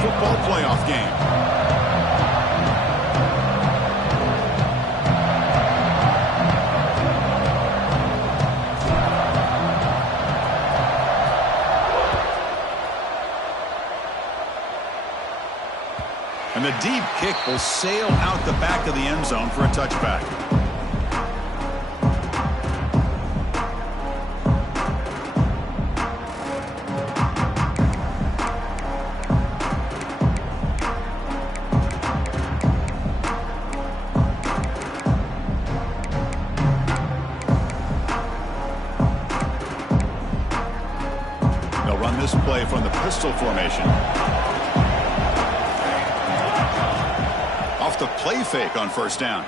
football playoff game. And the deep kick will sail out the back of the end zone for a touchback. They'll run this play from the pistol formation. Off the play fake on first down.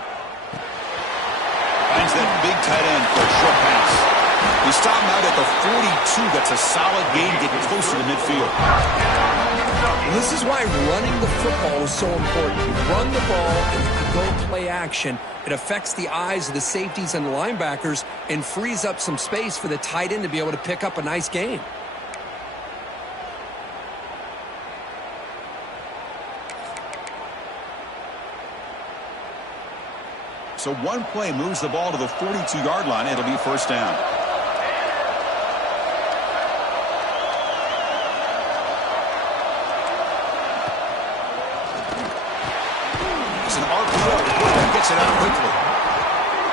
Finds that big tight end for a short pass. We stop him out at the 42. That's a solid gain, getting closer to midfield. This is why running the football is so important. You run the ball and you go play action. It affects the eyes of the safeties and the linebackers and frees up some space for the tight end to be able to pick up a nice gain. So one play moves the ball to the 42-yard line. It'll be first down. It's an RPO. The quarterback gets it out quickly.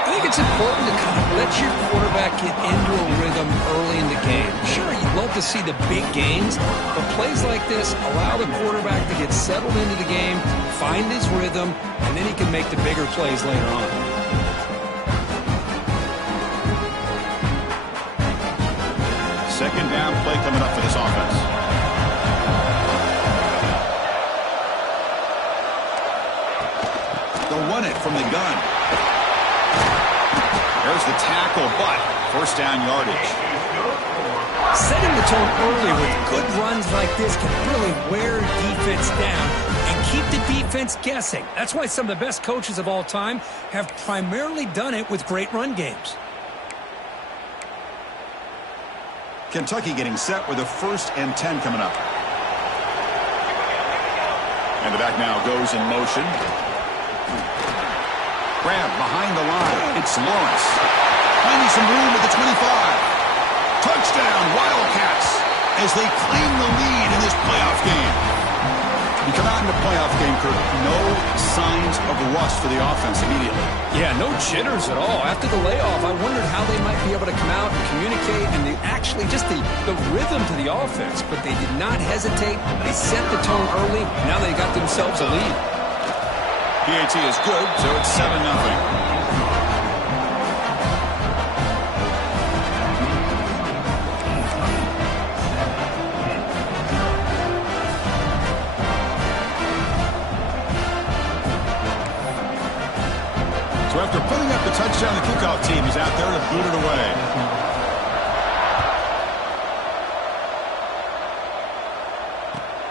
I think it's important to kind of let your quarterback get into a rhythm early in the game. Sure, you'd love to see the big gains, but plays like this allow the quarterback to get settled into the game, find his rhythm, and then he can make the bigger plays later on. Second down play coming up for this offense. They'll run it from the gun. There's the tackle, but first down yardage. Setting the tone early with good runs like this can really wear defense down and keep the defense guessing. That's why some of the best coaches of all time have primarily done it with great run games. Kentucky getting set with a 1st and 10 coming up. And the back now goes in motion. Grab behind the line. It's Lawrence. Finding some room at the 25. Touchdown, Wildcats, as they claim the lead in this playoff game. You come out in the playoff game, Kirk, no signs of rust for the offense immediately. Yeah, no jitters at all. After the layoff, I wondered how they might be able to come out and communicate and actually just the rhythm to the offense. But they did not hesitate. They set the tone early. Now they got themselves a lead. PAT is good, so it's 7-0. So after putting up the touchdown, the kickoff team is out there to boot it away.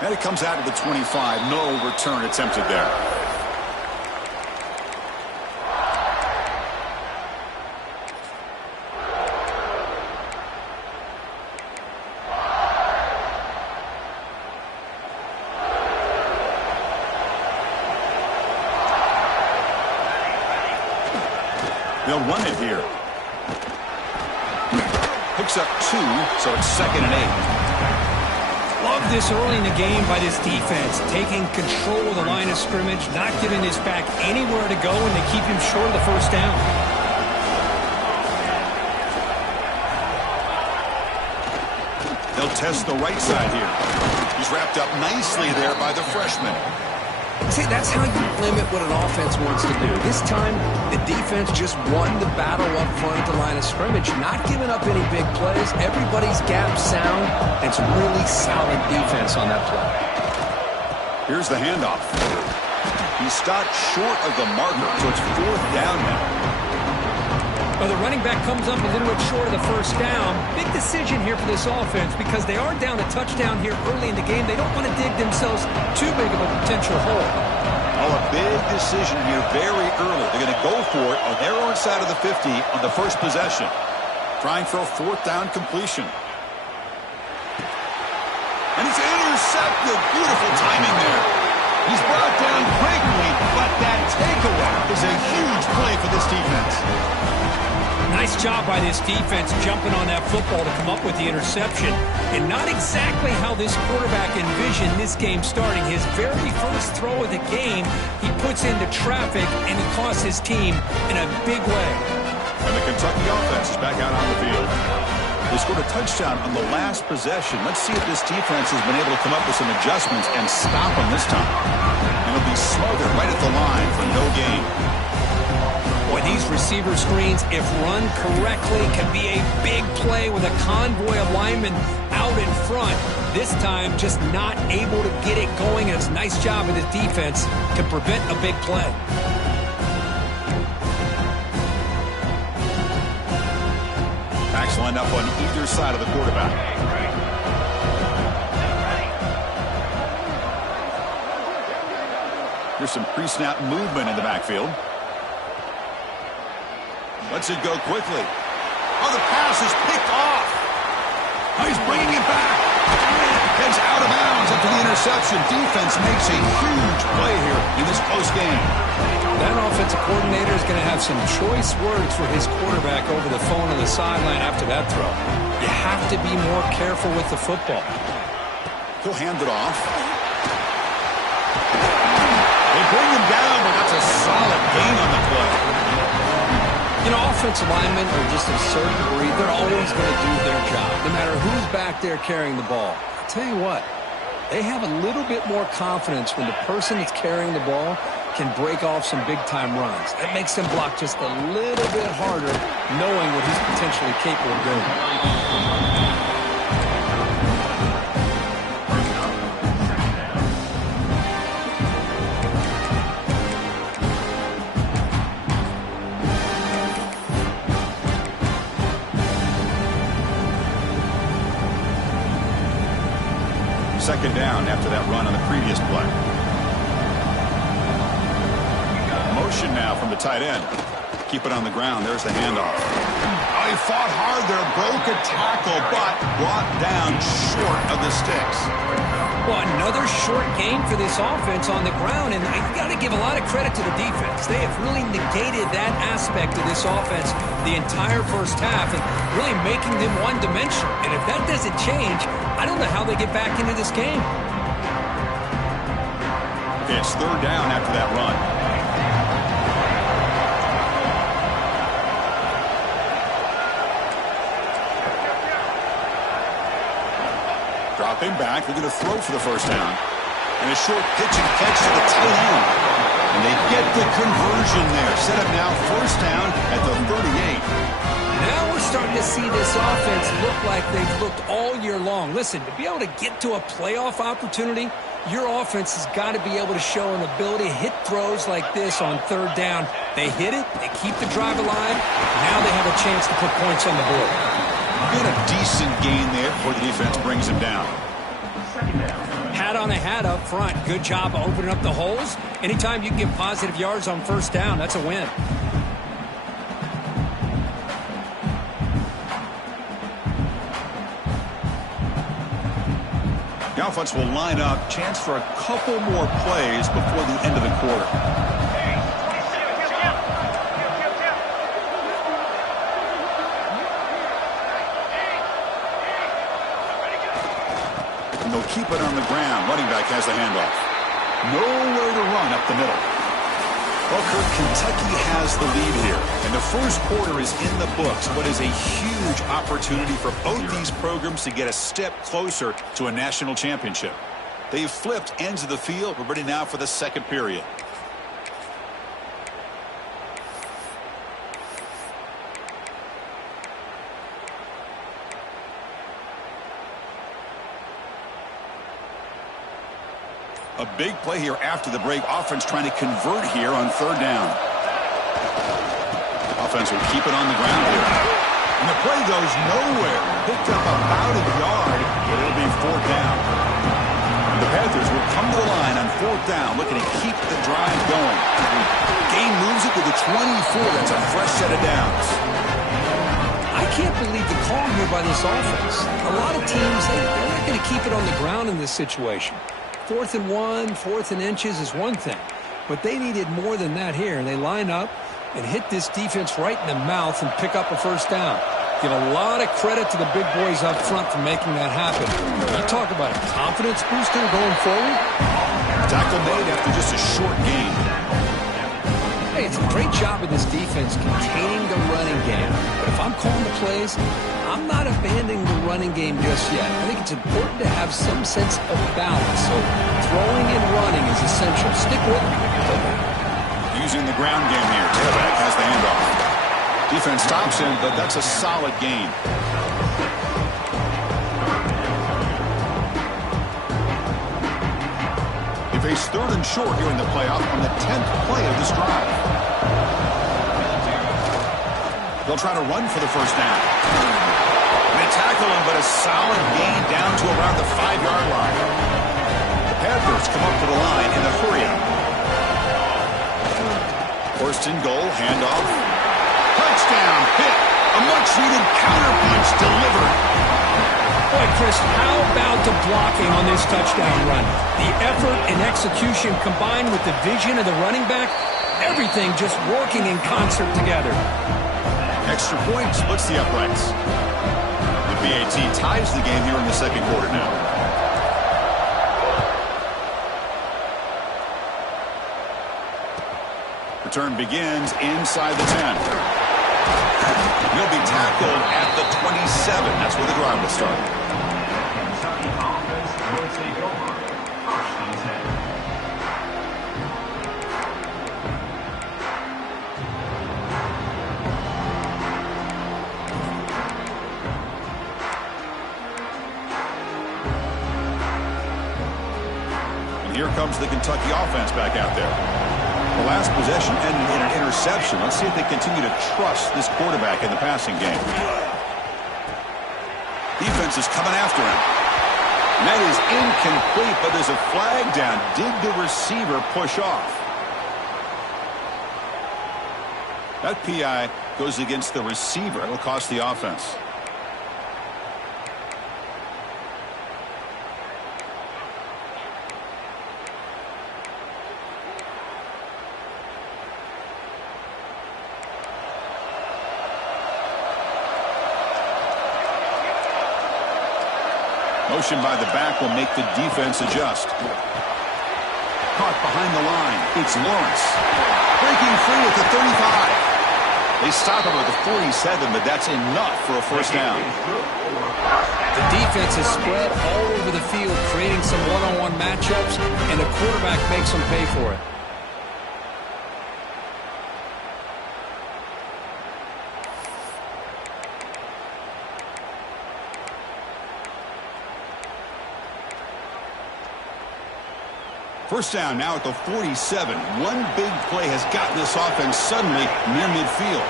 And it comes out of the 25. No return attempted there. They'll run it here. Picks up 2, so it's 2nd and 8. Love this early in the game by this defense, taking control of the line of scrimmage, not giving his back anywhere to go, and they keep him short of the first down. They'll test the right side here. He's wrapped up nicely there by the freshman. See, that's how you limit what an offense wants to do. This time, the defense just won the battle up front at the line of scrimmage, not giving up any big plays. Everybody's gap sound. It's really solid defense on that play. Here's the handoff. He stopped short of the marker, so it's 4th down now. Well, the running back comes up a little bit short of the first down. Big decision here for this offense because they are down a touchdown here early in the game. They don't want to dig themselves too big of a potential hole. Oh, a big decision here very early. They're going to go for it on their own side of the 50 on the first possession. Trying for a 4th down completion. And it's deceptive, beautiful timing there. He's brought down quickly, but that takeaway is a huge play for this defense. Nice job by this defense jumping on that football to come up with the interception. And not exactly how this quarterback envisioned this game starting. His very first throw of the game, he puts into traffic, and he costs his team in a big way. And the Kentucky offense is back out on the field. They scored a touchdown on the last possession. Let's see if this defense has been able to come up with some adjustments and stop them this time. And it'll be smothered right at the line for no gain. Boy, these receiver screens, if run correctly, can be a big play with a convoy of linemen out in front. This time, just not able to get it going. And it's a nice job of the defense to prevent a big play. Backs lined up on either side of the quarterback. Here's some pre-snap movement in the backfield. Lets it go quickly. Oh, the pass is picked off. Oh, he's bringing it back. Heads out of bounds after the interception. Defense makes a huge play here in this close game. That offensive coordinator is going to have some choice words for his quarterback over the phone on the sideline after that throw. You have to be more careful with the football. He'll hand it off. They bring him down, but that's a solid gain on the play. You know, offensive linemen are just a certain breed. They're always going to do their job, no matter who's back there carrying the ball. I'll tell you what, they have a little bit more confidence when the person that's carrying the ball can break off some big-time runs. That makes them block just a little bit harder, knowing what he's potentially capable of doing. Second down after that run on the previous play. Motion now from the tight end. Keep it on the ground. There's the handoff. Oh, he fought hard there. Broke a tackle, but brought down short of the sticks. Well, another short game for this offense on the ground, and you got to give a lot of credit to the defense. They have really negated that aspect of this offense the entire first half and really making them one-dimensional. And if that doesn't change, I don't know how they get back into this game. It's third down after that run. Dropping back, they're going to throw for the first down. And a short pitch and catch to the tight end. And they get the conversion there. Set up now first down at the 38. Now we're starting to see this offense look like they've looked all year long. Listen, to be able to get to a playoff opportunity, your offense has got to be able to show an ability to hit throws like this on third down. They hit it, they keep the drive alive, now they have a chance to put points on the board. Got a decent gain there before the defense brings him down. Hat on a hat up front. Good job of opening up the holes. Anytime you can get positive yards on first down, that's a win. The offense will line up. Chance for a couple more plays before the end of the quarter. And they'll keep it on the ground. Running back has the handoff. Nowhere to run up the middle. Well, Kirk, Kentucky has the lead here. And the first quarter is in the books. What is a huge opportunity for both these programs to get a step closer to a national championship. They've flipped ends of the field. We're ready now for the second period. A big play here after the break. Offense trying to convert here on third down. Offense will keep it on the ground here. And the play goes nowhere. Picked up about a yard, but it'll be fourth down. And the Panthers will come to the line on fourth down, looking to keep the drive going. Gain moves it to the 24. That's a fresh set of downs. I can't believe the call here by this offense. A lot of teams, they're not going to keep it on the ground in this situation. 4th and 1, 4th and inches is one thing. But they needed more than that here. They line up and hit this defense right in the mouth and pick up a first down. Give a lot of credit to the big boys up front for making that happen. You talk about a confidence booster going forward. Tackle made after just a short gain. Hey, it's a great job of this defense containing the running game. But if I'm calling the plays, I'm not abandoning the running game just yet. I think it's important to have some sense of balance. So throwing and running is essential. Stick with me. Using the ground game here. Tailback has the handoff. Defense stops him, but that's a solid gain. He faced 3rd and short here in the playoff on the 10th play of this drive. They'll try to run for the first down. They tackle him, but a solid gain down to around the 5-yard line. The Panthers come up to the line in a hurry-up. 1st and goal, handoff. Touchdown, hit. A much-needed counterpunch delivered. Boy, Chris, how about the blocking on this touchdown run? The effort and execution combined with the vision of the running back, everything just working in concert together. Extra point splits the uprights. The BAT ties the game here in the second quarter now. Return begins inside the 10. He'll be tackled at the 27. That's where the drive will start. And here comes the Kentucky offense back out there. The last possession ended in an interception. Let's see if they continue to trust this quarterback in the passing game. Defense is coming after him. And that is incomplete, but there's a flag down. Did the receiver push off? That PI goes against the receiver. It'll cost the offense. Motion by the back will make the defense adjust. Caught behind the line. It's Lawrence. Breaking free at the 35. They stop him at the 47, but that's enough for a first down. The defense is spread all over the field, creating some one-on-one matchups, and the quarterback makes them pay for it. First down now at the 47. One big play has gotten this offense suddenly near midfield.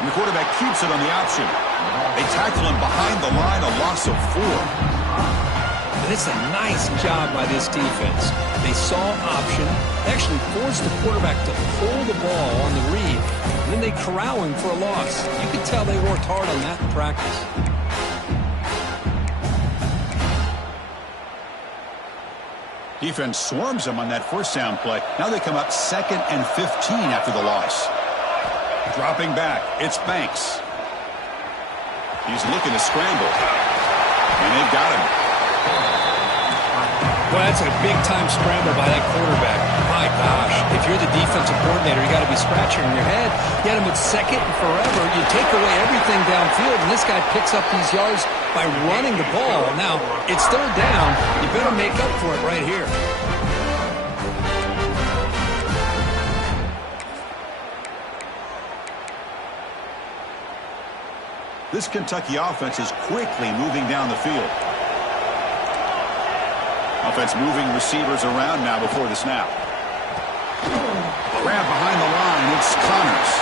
And the quarterback keeps it on the option. They tackle him behind the line, a loss of 4. And it's a nice job by this defense. They saw option, actually forced the quarterback to pull the ball on the read, and then they corral him for a loss. You could tell they worked hard on that in practice. Defense swarms them on that first down play. Now they come up 2nd and 15 after the loss. Dropping back, it's Banks. He's looking to scramble. And they've got him. Well, that's a big-time scramble by that quarterback. My gosh, if you're the defensive coordinator, you got to be scratching your head. You had him with 2nd and forever. You take away everything downfield, and this guy picks up these yards by running the ball. Now, it's 3rd down. You better make up for it right here. This Kentucky offense is quickly moving down the field. Offense moving receivers around now before the snap. Grab behind the line. It's Connors.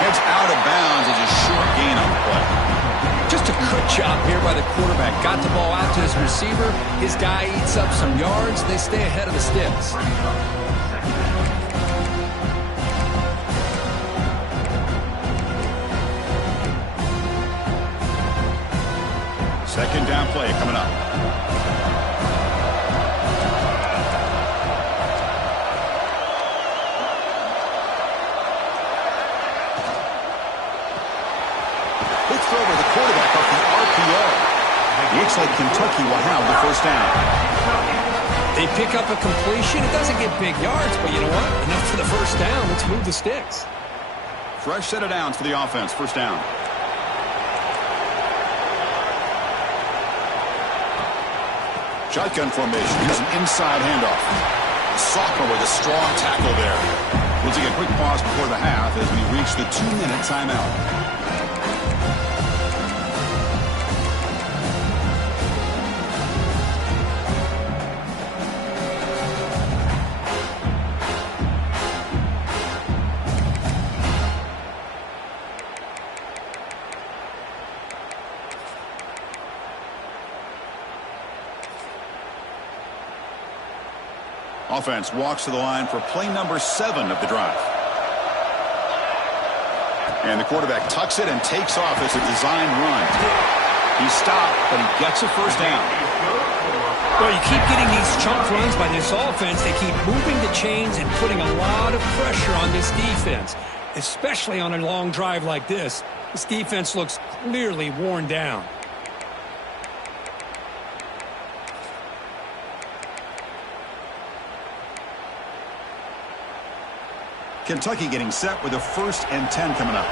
Heads out of bounds as a short gain on the play. Just a good job here by the quarterback. Got the ball out to his receiver. His guy eats up some yards. They stay ahead of the sticks. Second down play coming up. Good throw by the quarterback off the RPO. Looks like Kentucky will have the first down. They pick up a completion. It doesn't get big yards, but you know what? Enough for the first down. Let's move the sticks. Fresh set of downs for the offense. First down. Shotgun formation. Here's an inside handoff. The sophomore with a strong tackle there. We'll take a quick pause before the half as we reach the 2-minute timeout. Offense walks to the line for play number 7 of the drive. And the quarterback tucks it and takes off as a design run. He stopped, but he gets a first down. Well, you keep getting these chunk runs by this offense. They keep moving the chains and putting a lot of pressure on this defense, especially on a long drive like this. This defense looks clearly worn down. Kentucky getting set with a 1st and 10 coming up.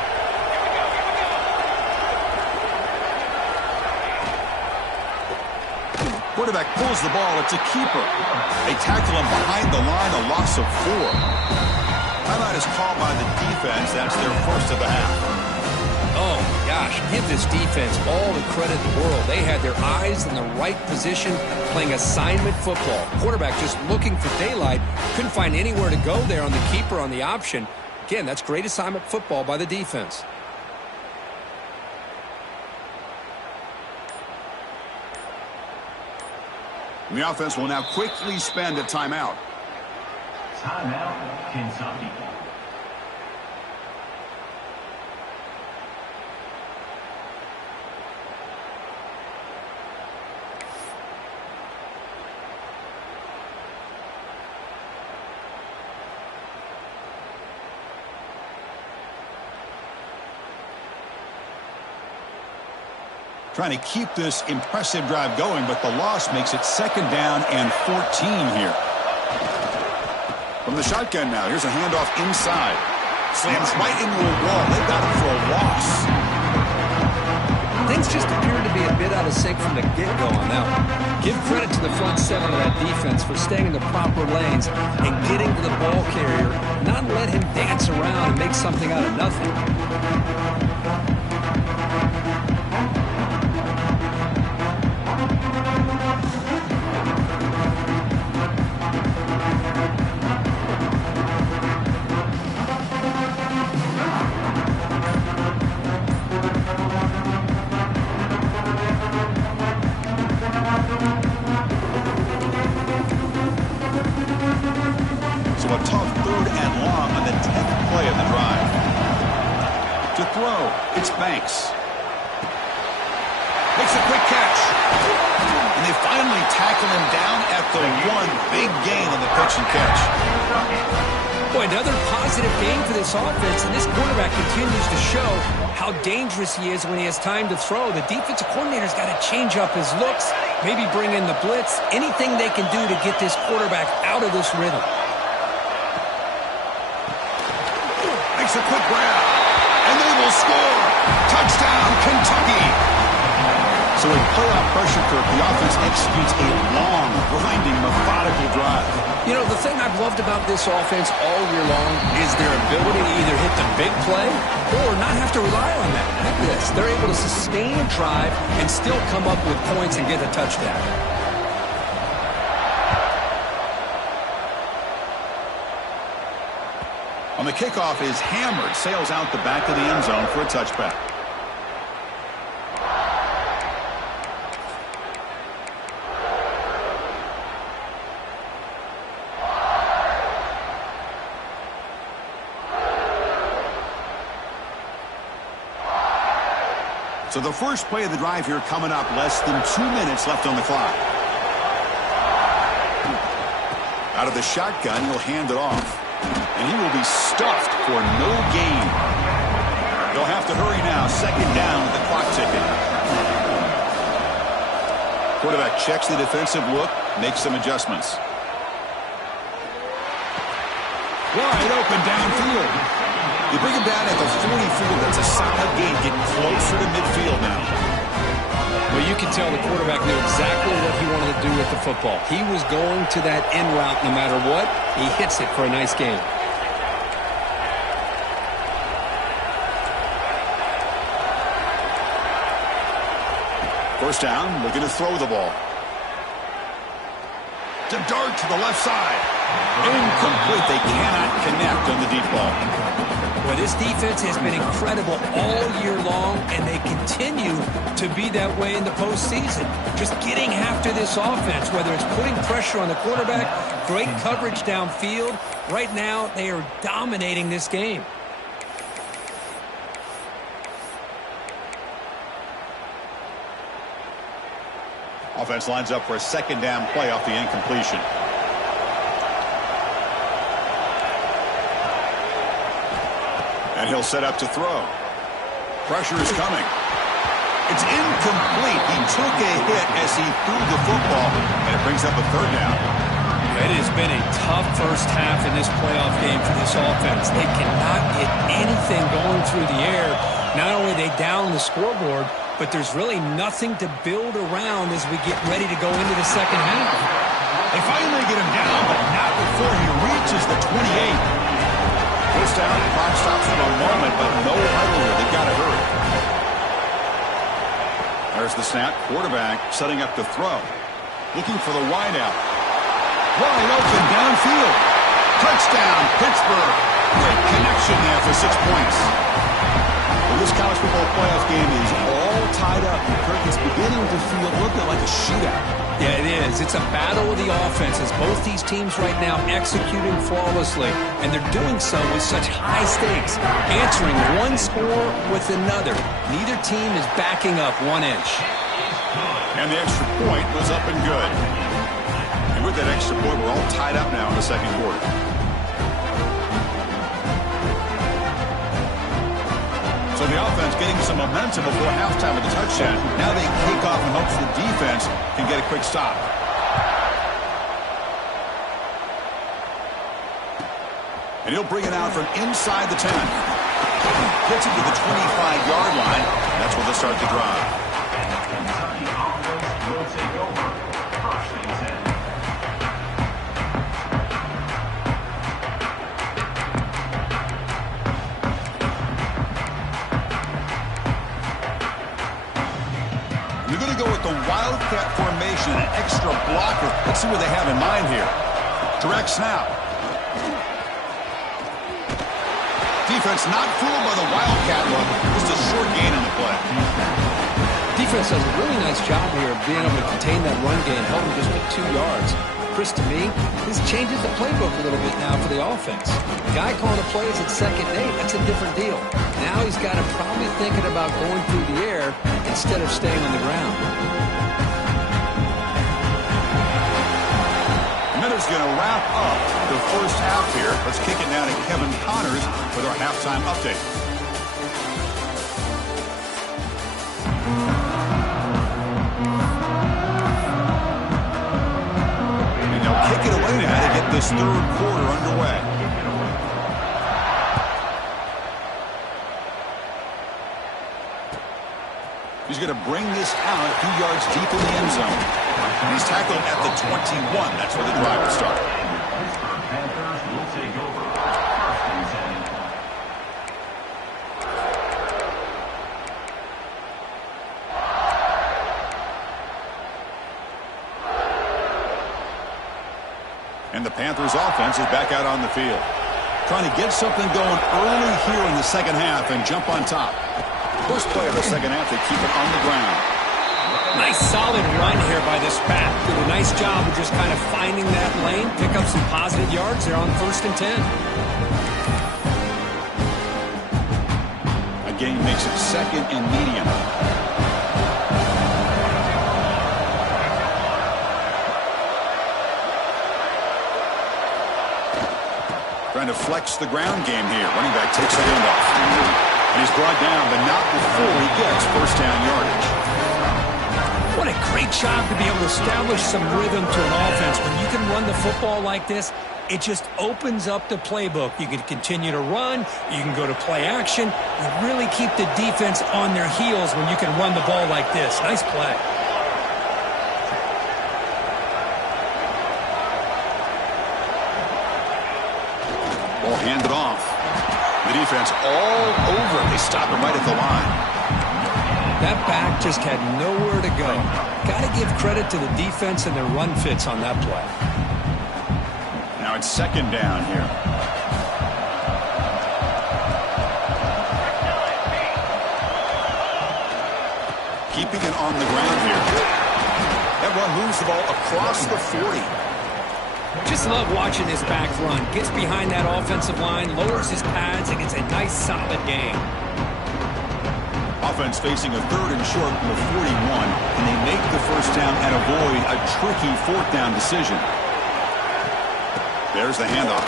Quarterback pulls the ball. It's a keeper. They tackle him behind the line, a loss of 4. Timeout is called by the defense. That's their first of the half. Oh, my gosh. Give this defense all the credit in the world. They had their eyes in the right position playing assignment football. Quarterback just looking for daylight. Couldn't find anywhere to go there on the keeper on the option. Again, that's great assignment football by the defense. And the offense will now quickly spend a timeout. Timeout, Kentucky. Trying to keep this impressive drive going, but the loss makes it 2nd down and 14 here. From the shotgun now, here's a handoff inside. Slams right into a wall. They got him for a loss. Things just appear to be a bit out of sync from the get-go on that one. Give credit to the front 7 of that defense for staying in the proper lanes and getting to the ball carrier, not let him dance around and make something out of nothing. Banks. Makes a quick catch. And they finally tackle him down at the 1. Big gain on the pitch and catch. Boy, another positive game for this offense, and this quarterback continues to show how dangerous he is when he has time to throw. The defensive coordinator's got to change up his looks, maybe bring in the blitz, anything they can do to get this quarterback out of this rhythm. Makes a quick grab. And they will score. Touchdown, Kentucky. So in playoff pressure curve, the offense executes a long, grinding, methodical drive. You know, the thing I've loved about this offense all year long is their ability to either hit the big play or not have to rely on that. Look at this. They're able to sustain a drive and still come up with points and get a touchdown. On the kickoff is hammered, sails out the back of the end zone for a touchback. So the first play of the drive here coming up, less than 2 minutes left on the clock. Out of the shotgun, he'll hand it off. And he will be stuffed for no gain. They'll have to hurry now. Second down with the clock ticking. Quarterback checks the defensive look, makes some adjustments. Wide open downfield. You bring him down at the 44. That's a solid gain. Get closer to midfield now. Well, you can tell the quarterback knew exactly what he wanted to do with the football. He was going to that in route no matter what. He hits it for a nice gain. First down, looking to throw the ball. To dart to the left side. Incomplete. They cannot connect on the deep ball. Well, this defense has been incredible all year long, and they continue to be that way in the postseason. Just getting after this offense, whether it's putting pressure on the quarterback, great coverage downfield. Right now, they are dominating this game. Offense lines up for a second down play off the incompletion. And he'll set up to throw. Pressure is coming. It's incomplete. He took a hit as he threw the football, and it brings up a third down. It has been a tough first half in this playoff game for this offense. They cannot get anything going through the air. Not only are they down the scoreboard, but there's really nothing to build around as we get ready to go into the second half. They finally get him down, but not before he reaches the 28. First down, the clock stops for a moment, but no huddle here. They've got to hurry. There's the snap. Quarterback setting up to throw. Looking for the wideout. Wide open downfield. Touchdown, Pittsburgh. Great connection there for 6 points. Well, this college football playoff game is all tied up. It's beginning to feel a little bit like a shootout. Yeah, it is. It's a battle of the offenses. Both these teams right now executing flawlessly, and they're doing so with such high stakes, answering one score with another. Neither team is backing up 1 inch. And the extra point was up and good. And with that extra point, we're all tied up now in the second quarter. So the offense getting some momentum before halftime with the touchdown. Now they kick off in hopes the defense can get a quick stop. And he'll bring it out from inside the 10. Gets it to the 25-yard line. That's where they'll start the drive. Wildcat formation, an extra blocker. Let's see what they have in mind here. Direct snap. Defense not fooled by the Wildcat look. Just a short gain in the play. Defense does a really nice job here of being able to contain that run game, held him just at 2 yards. Chris, to me, this changes the playbook a little bit now for the offense. The guy calling the plays at 2nd and 8, that's a different deal. Now he's got him probably thinking about going through the air instead of staying on the ground. Miller's going to wrap up the first half here. Let's kick it down to Kevin Connors with our halftime update. And they'll kick it away now to get this third quarter underway. He's going to bring this out a few yards deep in the end zone. He's tackled at the 21. That's where the drive will start. Panthers will take over. First and 10. And the Panthers offense is back out on the field. Trying to get something going early here in the second half and jump on top. First play of the second half, they keep it on the ground. Nice solid run here by this back. Did a nice job of just kind of finding that lane, pick up some positive yards there on 1st and 10. A gain makes it 2nd and medium. Trying to flex the ground game here. Running back takes the handoff. And he's brought down, but not before he gets first down yardage. What a great job to be able to establish some rhythm to an offense. When you can run the football like this, it just opens up the playbook. You can continue to run. You can go to play action. You really keep the defense on their heels when you can run the ball like this. Nice play. Ball handed off. The defense all over. They stop him right at the line. That back just had nowhere to go. Got to give credit to the defense and their run fits on that play. Now it's second down here. Keeping it on the ground here. That run moves the ball across the 40. Just love watching this back run. Gets behind that offensive line, lowers his pads, and gets a nice solid gain. Offense facing a third and short from the 41, and they make the first down and avoid a tricky fourth down decision. There's the handoff.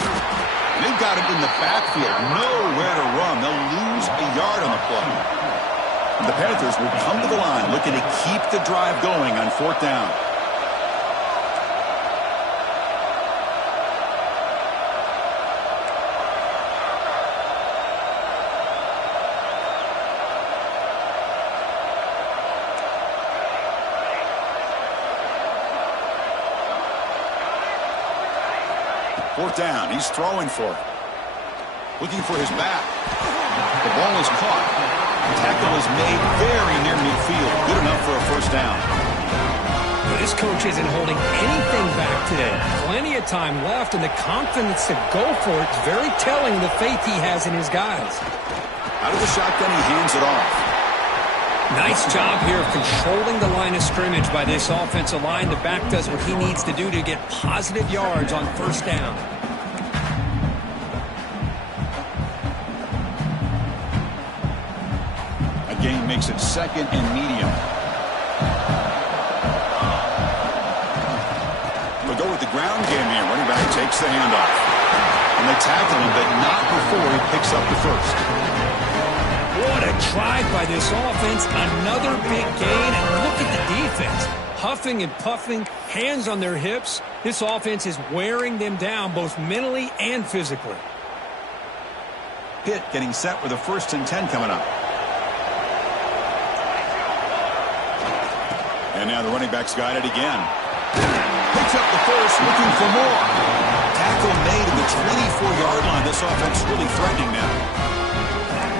They've got him in the backfield, nowhere to run. They'll lose a yard on the play. And the Panthers will come to the line looking to keep the drive going on fourth down. Fourth down. He's throwing for it. Looking for his back. The ball is caught. The tackle is made very near midfield. Good enough for a first down. But this coach isn't holding anything back today. Plenty of time left, and the confidence to go for it is very telling of the faith he has in his guys. Out of the shotgun, he hands it off. Nice job here of controlling the line of scrimmage by this offensive line. The back does what he needs to do to get positive yards on first down. That gain makes it second and medium. They'll go with the ground game here. Running back takes the handoff. And they tackle him, but not before he picks up the first. What a drive by this offense. Another big gain, and look at the defense. Huffing and puffing, hands on their hips. This offense is wearing them down both mentally and physically. Pitt getting set with a 1st and 10 coming up. And now the running back's got it again. Picks up the first, looking for more. Tackle made at the 24-yard line. This offense really threatening now.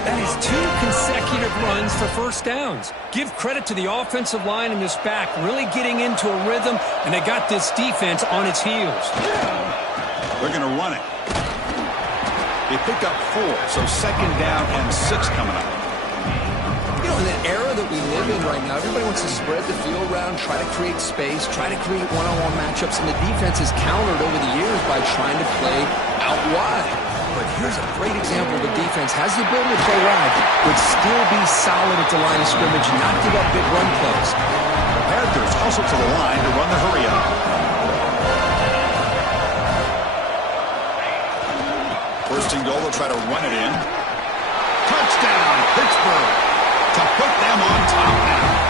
That is 2 consecutive runs for first downs. Give credit to the offensive line and this back really getting into a rhythm, and they got this defense on its heels. They're going to run it. They pick up 4, so second down and 6 coming up. You know, in the era that we live in right now, everybody wants to spread the field around, try to create space, try to create one-on-one matchups, and the defense has countered over the years by trying to play out wide. But here's a great example. The defense has the ability to play wide, but still be solid at the line of scrimmage and not give up big run plays. The Panthers hustle to the line to run the hurry-up. First and goal, they'll try to run it in. Touchdown, Pittsburgh, to put them on top now.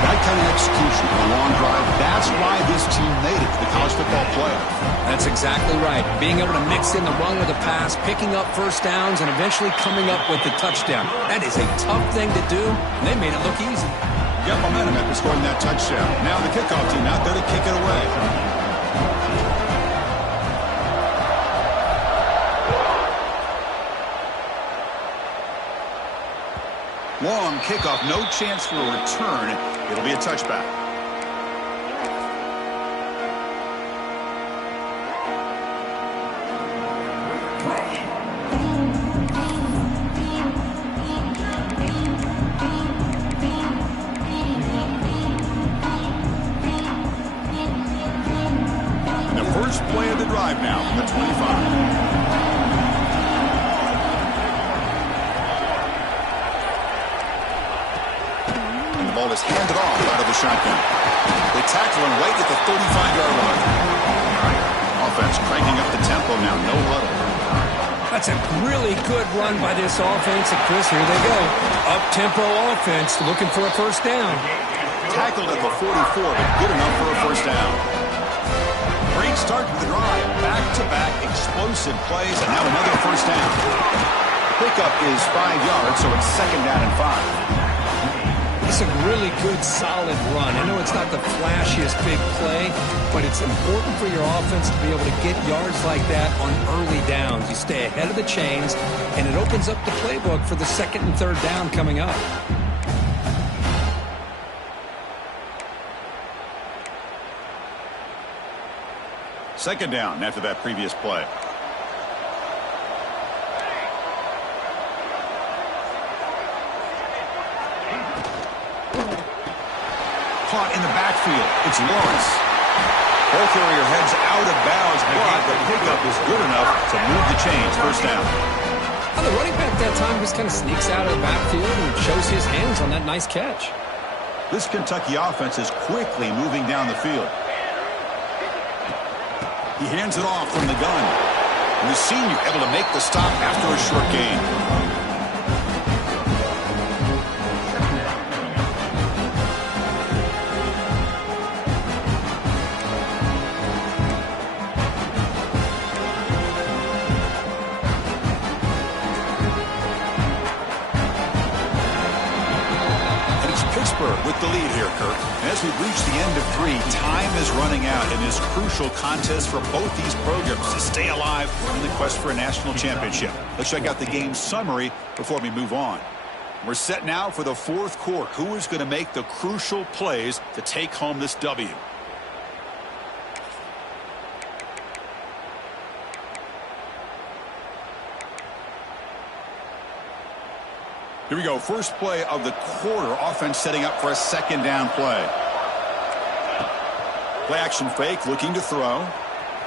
That kind of execution, a long drive, that's why this team made it to the college football playoff. That's exactly right. Being able to mix in the run with the pass, picking up first downs, and eventually coming up with the touchdown. That is a tough thing to do, and they made it look easy. Got momentum after scoring that touchdown. Now the kickoff team out there to kick it away. Long kickoff, no chance for a return. It'll be a touchback. And the first play of the drive now from the 25. Ball is handed off out of the shotgun. They tackle him right at the 35-yard line. Offense cranking up the tempo them now. No huddle. That's a really good run by this offense. And Chris, here they go. Up-tempo offense looking for a first down. Tackled at the 44, but good enough for a first down. Great start to the drive. Back-to-back explosive plays, and now another first down. Pickup is 5 yards, so it's second down and 5. It's a really good, solid run. I know it's not the flashiest big play, but it's important for your offense to be able to get yards like that on early downs. You stay ahead of the chains, and it opens up the playbook for the second and third down coming up. Second down after that previous play. Caught in the backfield. It's Lawrence. Ball carrier heads out of bounds, but the pickup is good enough to move the chains. First down. Well, the running back that time just kind of sneaks out of the backfield and shows his hands on that nice catch. This Kentucky offense is quickly moving down the field. He hands it off from the gun. And the senior able to make the stop after a short gain. Pittsburgh with the lead here, Kirk. And as we reach the end of 3, time is running out in this crucial contest for both these programs to stay alive in the quest for a national championship. Let's check out the game summary before we move on. We're set now for the fourth quarter. Who is going to make the crucial plays to take home this W? Here we go. First play of the quarter. Offense setting up for a second down play. Play action fake, looking to throw.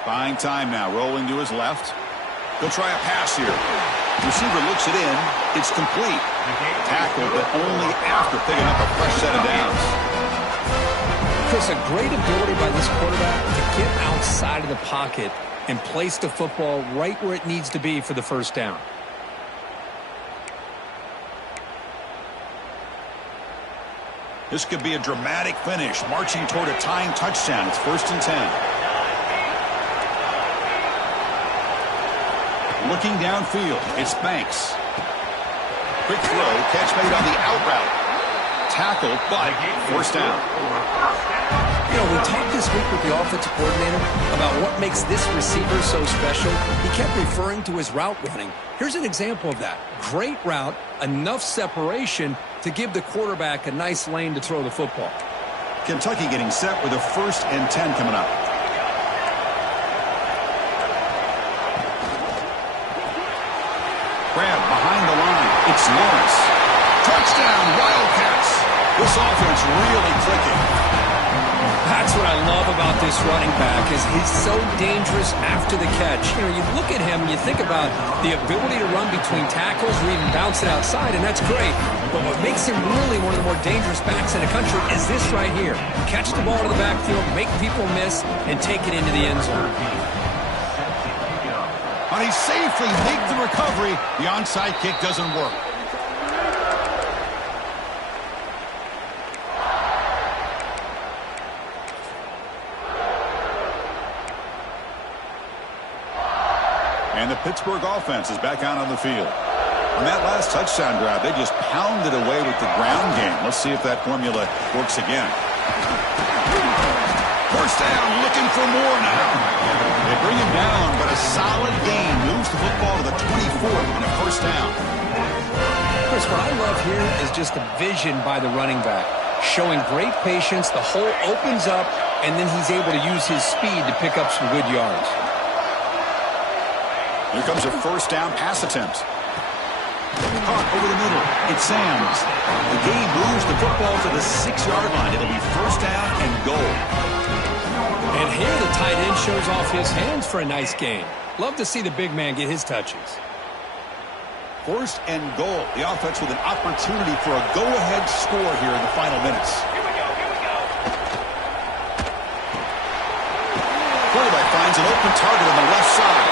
Buying time now, rolling to his left. He'll try a pass here. Receiver looks it in. It's complete. Tackle, but only after picking up a fresh set of downs. Chris, a great ability by this quarterback to get outside of the pocket and place the football right where it needs to be for the first down. This could be a dramatic finish, marching toward a tying touchdown. It's 1st and 10. Looking downfield, it's Banks. Quick throw, catch made on the out route. Tackle, but first down. You know, we talked this week with the offensive coordinator about what makes this receiver so special. He kept referring to his route running. Here's an example of that. Great route, enough separation to give the quarterback a nice lane to throw the football. Kentucky getting set with a 1st and 10 coming up. Grab behind the line. It's Lawrence. Touchdown, Wildcats. This offense really clicking. That's what I love about this running back is he's so dangerous after the catch. You know, you look at him, you think about the ability to run between tackles or even bounce it outside, and that's great. But what makes him really one of the more dangerous backs in the country is this right here. Catch the ball to the backfield, make people miss, and take it into the end zone. But he safely makes the recovery. The onside kick doesn't work. And the Pittsburgh offense is back out on the field. On that last touchdown drive, they just pounded away with the ground game. Let's see if that formula works again. First down, looking for more now. They bring him down, but a solid gain moves the football to the 24 on a first down. Chris, what I love here is just the vision by the running back. Showing great patience, the hole opens up, and then he's able to use his speed to pick up some good yards. Here comes a first down pass attempt. Caught over the middle. It's Sams. The game moves the football to the 6-yard line. It'll be first down and goal. And here the tight end shows off his hands for a nice gain. Love to see the big man get his touches. First and goal. The offense with an opportunity for a go-ahead score here in the final minutes. Quarterback finds an open target on the left side.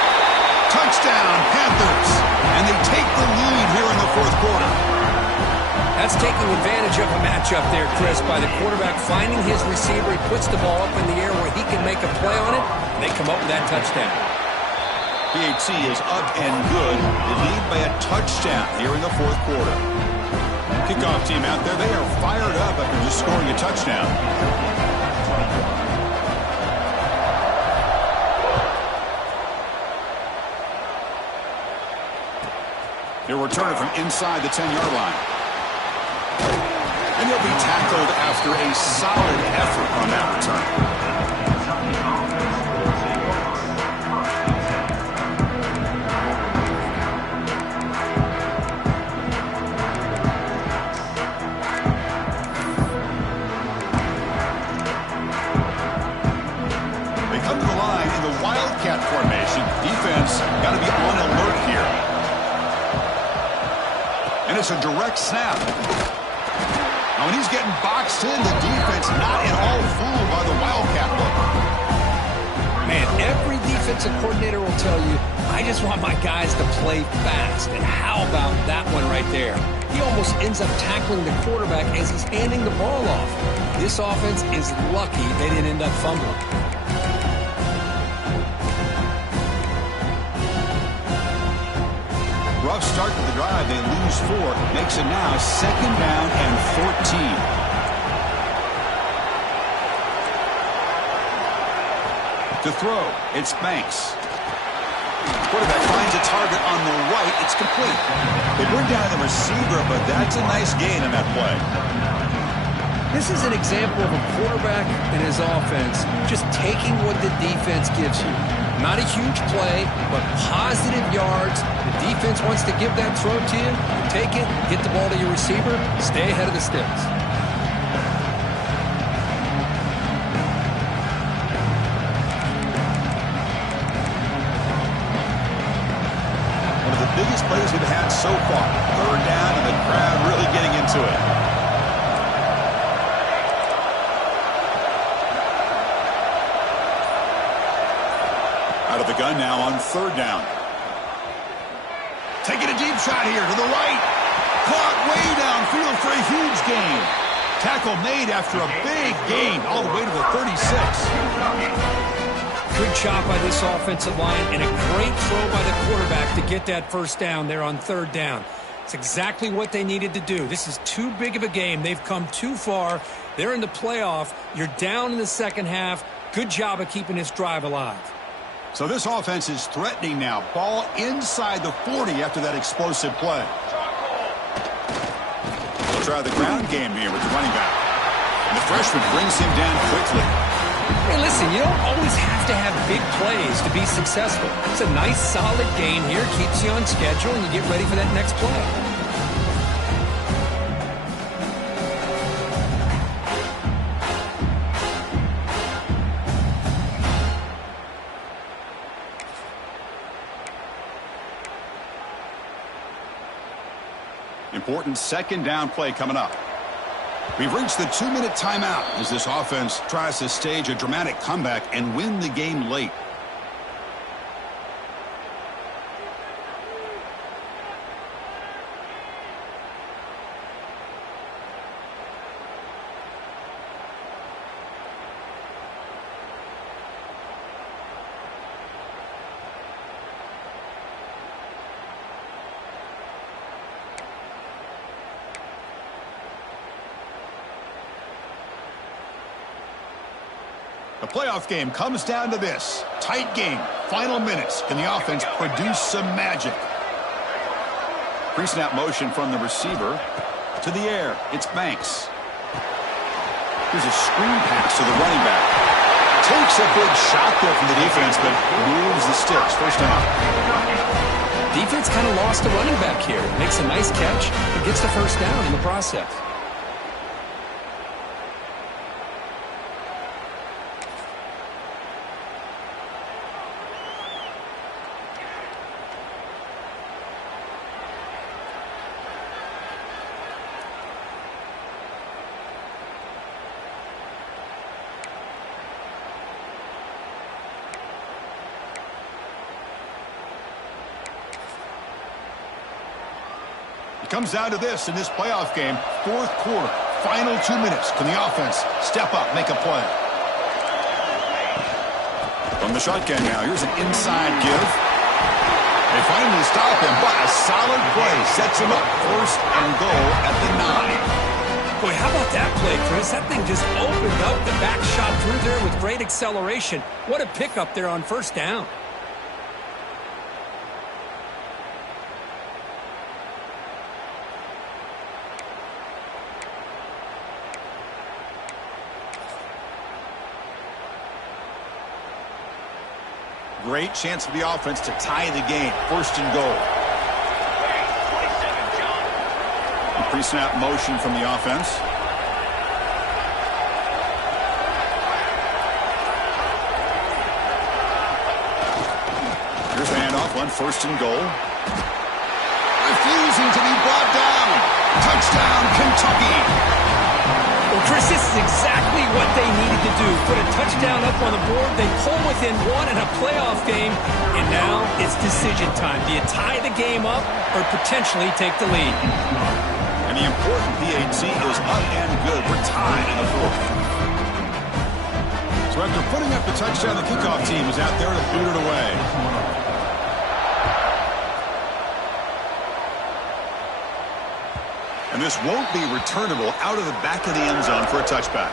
Touchdown, Panthers. And they take the lead here in the fourth quarter. That's taking advantage of a matchup there, Chris, by the quarterback finding his receiver. He puts the ball up in the air where he can make a play on it, and they come up with that touchdown. PHC is up and good. They lead by a touchdown here in the fourth quarter. Kickoff team out there, they are fired up after just scoring a touchdown. He'll return it from inside the 10-yard line. And he'll be tackled after a solid effort on that return. They come to the line in the Wildcat formation. Defense got to be on alert here. And it's a direct snap. Now, when he's getting boxed in, the defense not at all fooled by the Wildcat look. Man, every defensive coordinator will tell you, I just want my guys to play fast. And how about that one right there? He almost ends up tackling the quarterback as he's handing the ball off. This offense is lucky they didn't end up fumbling. Rough start to the drive. They lose 4. Makes it now 2nd down and 14. To throw, it's Banks. Quarterback finds a target on the right. It's complete. They bring down the receiver, but that's a nice gain on that play. This is an example of a quarterback and his offense just taking what the defense gives you. Not a huge play, but positive yards. The defense wants to give that throw to you. You take it, get the ball to your receiver, stay ahead of the sticks. One of the biggest plays we've had so far. 3rd down, and the crowd really getting into it. Out of the gun now on 3rd down. Taking a deep shot here to the right. Caught way downfield for a huge gain. Tackle made after a big gain all the way to the 36. Good job by this offensive line and a great throw by the quarterback to get that first down there on 3rd down. It's exactly what they needed to do. This is too big of a game. They've come too far. They're in the playoff. You're down in the second half. Good job of keeping this drive alive. So this offense is threatening now. Ball inside the 40 after that explosive play. They'll try the ground game here with the running back. And the freshman brings him down quickly. Hey, listen, you don't always have to have big plays to be successful. It's a nice, solid gain here. Keeps you on schedule, and you get ready for that next play. Important 2nd down play coming up. We've reached the 2-minute timeout as this offense tries to stage a dramatic comeback and win the game late. The playoff game comes down to this. Tight game. Final minutes. Can the offense produce some magic? Pre-snap motion from the receiver. To the air. It's Banks. Here's a screen pass to the running back. Takes a big shot there from the defense, but moves the sticks. First down. Defense kind of lost the running back here. Makes a nice catch and gets the first down in the process. comes down to this in this playoff game. Fourth quarter, final 2 minutes. Can the offense step up, make a play? From the shotgun now, here's an inside give. They finally stop him, but a solid play sets him up. First and goal at the 9. Boy, how about that play, Chris? That thing just opened up. The back shot through there with great acceleration. What a pickup there on first down. Great chance for the offense to tie the game. First and goal. Pre-snap motion from the offense. Here's a handoff on first and goal. Refusing to be brought down. Touchdown, Kentucky. Well, Chris, this is exactly what they needed to do. Put a touchdown up on the board. They pull within one in a playoff game. And now it's decision time. Do you tie the game up or potentially take the lead? And the important PAT is up and good. We're tied in the fourth. So after putting up the touchdown, the kickoff team is out there to boot it away. And this won't be returnable out of the back of the end zone for a touchback.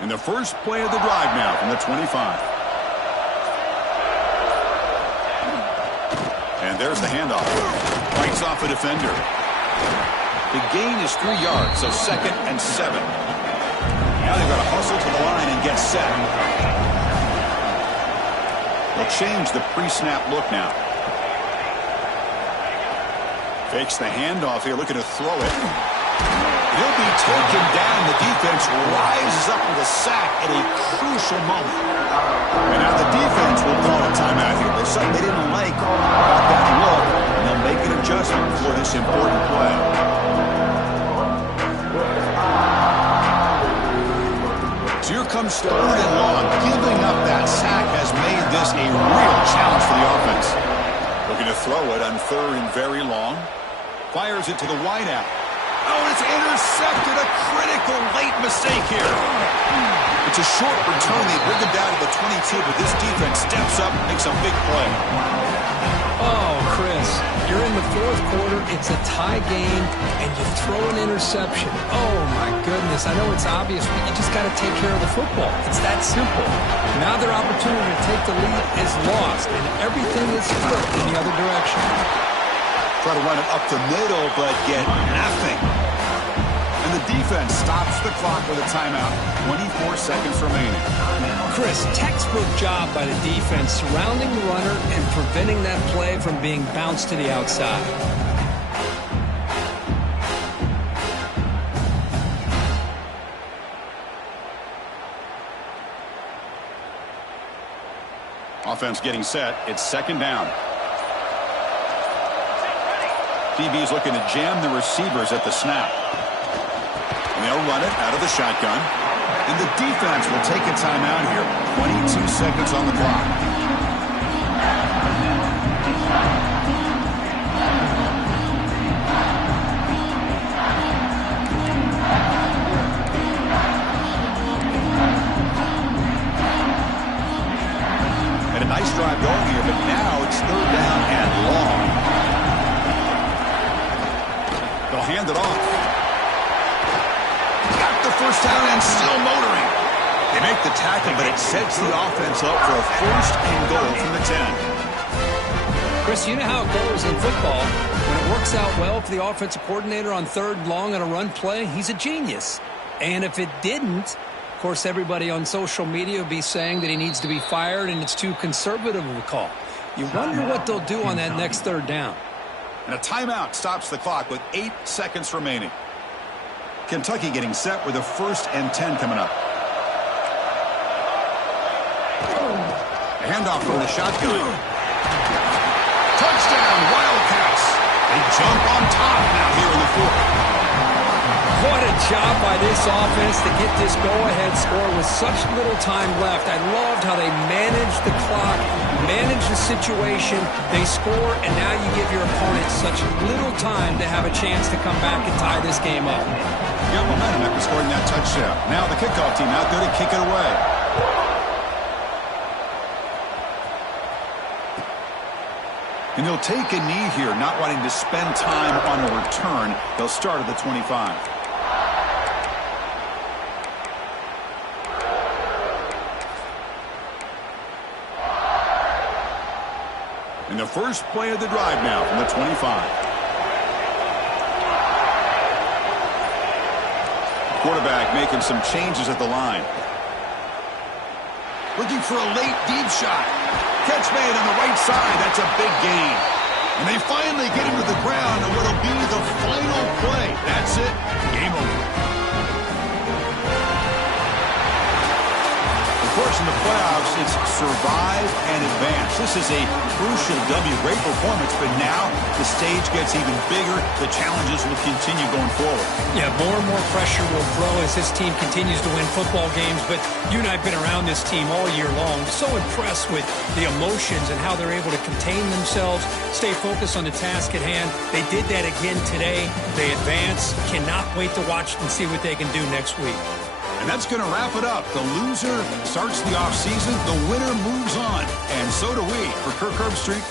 And the first play of the drive now from the 25. And there's the handoff. Fights off a defender. The gain is 3 yards, so 2nd and 7. Now they've got to hustle to the line and get set. They'll change the pre-snap look now. Fakes the handoff here, looking to throw it. He'll be taken down. The defense rises up with a sack at a crucial moment. And now the defense will call a timeout here. There's something they didn't like about that look, and they'll make an adjustment for this important play. So here comes 3rd and long. Giving up that sack has made this a real challenge for the offense. Looking to throw it on 3rd and very long. Fires it to the wideout. Oh, it's intercepted. A critical late mistake here. It's a short return. They bring him down to the 22, but this defense steps up and makes a big play. Oh, Chris, you're in the 4th quarter. It's a tie game, and you throw an interception. Oh, my goodness. I know it's obvious, but you just got to take care of the football. It's that simple. Now their opportunity to take the lead is lost, and everything is flipped in the other direction. Try to run it up the middle, but get nothing. And the defense stops the clock with a timeout. 24 seconds remaining. Chris, textbook job by the defense surrounding the runner and preventing that play from being bounced to the outside. Offense getting set. It's 2nd down. DB's looking to jam the receivers at the snap. And they'll run it out of the shotgun. And the defense will take a timeout here. 22 seconds on the clock. And a nice drive going here, but now it's 3rd down and long. They'll hand it off. Got the first down and still motoring. They make the tackle, but it sets the offense up for a 1st and goal from the 10. Chris, you know how it goes in football. When it works out well for the offensive coordinator on 3rd and long on a run play, he's a genius. And if it didn't, of course, everybody on social media will be saying that he needs to be fired and it's too conservative of a call. You wonder what they'll do on that next 3rd down. And a timeout stops the clock with 8 seconds remaining. Kentucky getting set with a 1st and 10 coming up. A handoff from the shotgun. Touchdown, Wildcats. They jump on top now here in the 4th. What a job by this offense to get this go-ahead score with such little time left. I loved how they managed the clock, managed the situation. They score, and now you give your opponent such little time to have a chance to come back and tie this game up. Got momentum after scoring that touchdown. Now the kickoff team out there to kick it away. And they'll take a knee here, not wanting to spend time on a return. They'll start at the 25. And the first play of the drive now from the 25. Quarterback making some changes at the line. Looking for a late deep shot. Catch made on the right side. That's a big gain. And they finally get him to the ground on what will be the final play. That's it. Game over. Of course, in the playoffs, it's survive and advance. This is a crucial W. Great performance, but now the stage gets even bigger. The challenges will continue going forward. Yeah, more and more pressure will grow as this team continues to win football games, but you and I have been around this team all year long. So impressed with the emotions and how they're able to contain themselves, stay focused on the task at hand. They did that again today. They advance. Cannot wait to watch and see what they can do next week. And that's going to wrap it up. The loser starts the offseason. The winner moves on. And so do we. For Kirk Herbstreit,